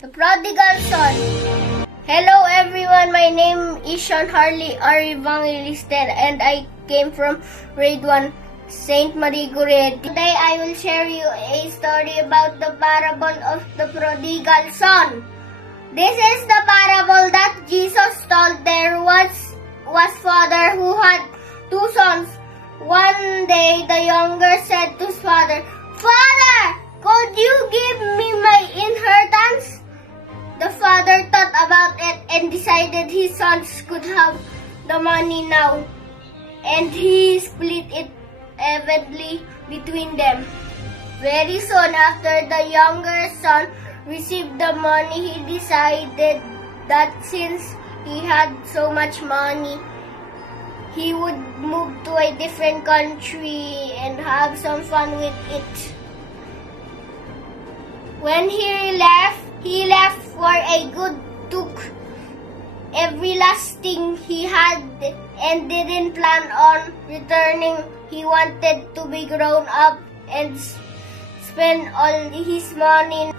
The Prodigal Son. Hello everyone, my name is Sean Harley, our evangelist, and I came from grade 1, St. Marie Goretti. Today I will share you a story about the parable of the prodigal son. This is the parable that Jesus told. There was father who had two sons. One day the younger said to his father, "Father, could you give me my inheritance?" The father thought about it and decided his sons could have the money now, and he split it evenly between them. Very soon after the younger son received the money, he decided that since he had so much money, he would move to a different country and have some fun with it. When he left for a good took every last thing he had and didn't plan on returning. He wanted to be grown up and spend all his money.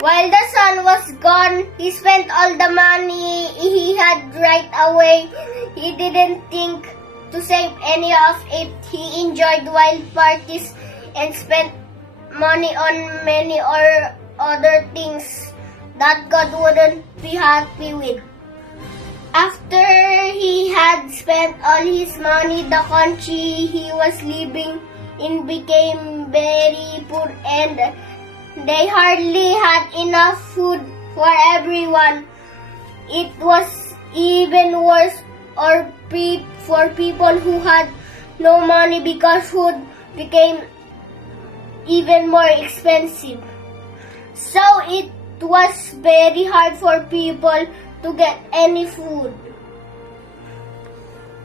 While the son was gone, he spent all the money he had right away. He didn't think to save any of it. He enjoyed wild parties and spent money on many other things that God wouldn't be happy with. After he had spent all his money, the country he was living in became very poor and they hardly had enough food for everyone. It was even worse for people who had no money because food became even more expensive. So it was very hard for people to get any food.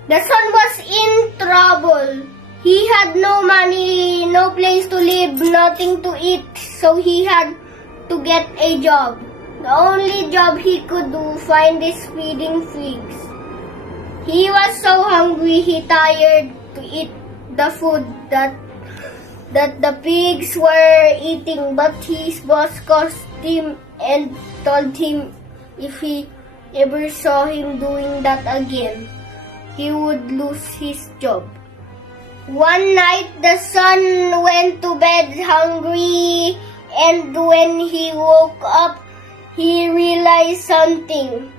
The son was in trouble. He had no money, no place to live, nothing to eat, so he had to get a job. The only job he could find is feeding pigs. He was so hungry he tired to eat the food that the pigs were eating, but his boss caught him and told him if he ever saw him doing that again, he would lose his job. One night, the son went to bed hungry, and when he woke up, he realized something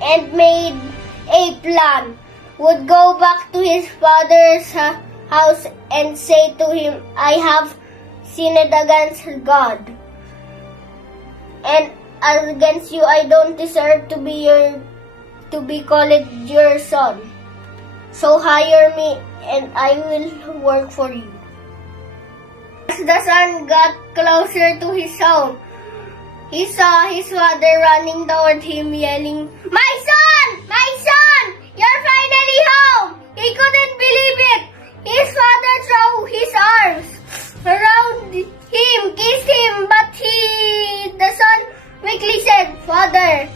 and made a plan. Would go back to his father's house and say to him, "I have sinned against God, and against you I don't deserve to be called your son. So hire me and I will work for you." As the son got closer to his home, he saw his father running toward him yelling, "My son! My son! You're finally home!" He couldn't believe it. His father threw his arms around him, kissed him, but the son quickly said, "Father,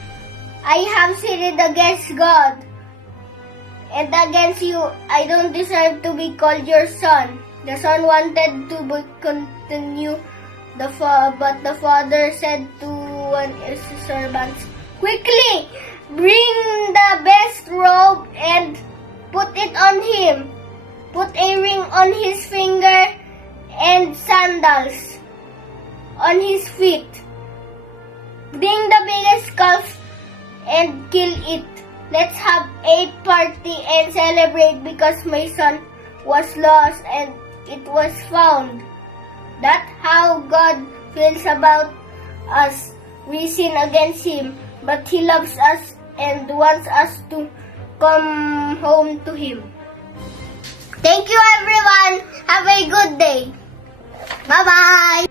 I have sinned against God and against you. I don't deserve to be called your son." The son wanted to continue, but the father said to one of his servants, "Quickly, bring the best robe and put it on him. Put a ring on his finger and sandals on his feet. Bring the biggest calf and kill it. Let's have a party and celebrate because my son was lost and it was found." That's how God feels about us. We sin against Him, but He loves us and wants us to come home to Him. Thank you everyone. Have a good day. Bye-bye.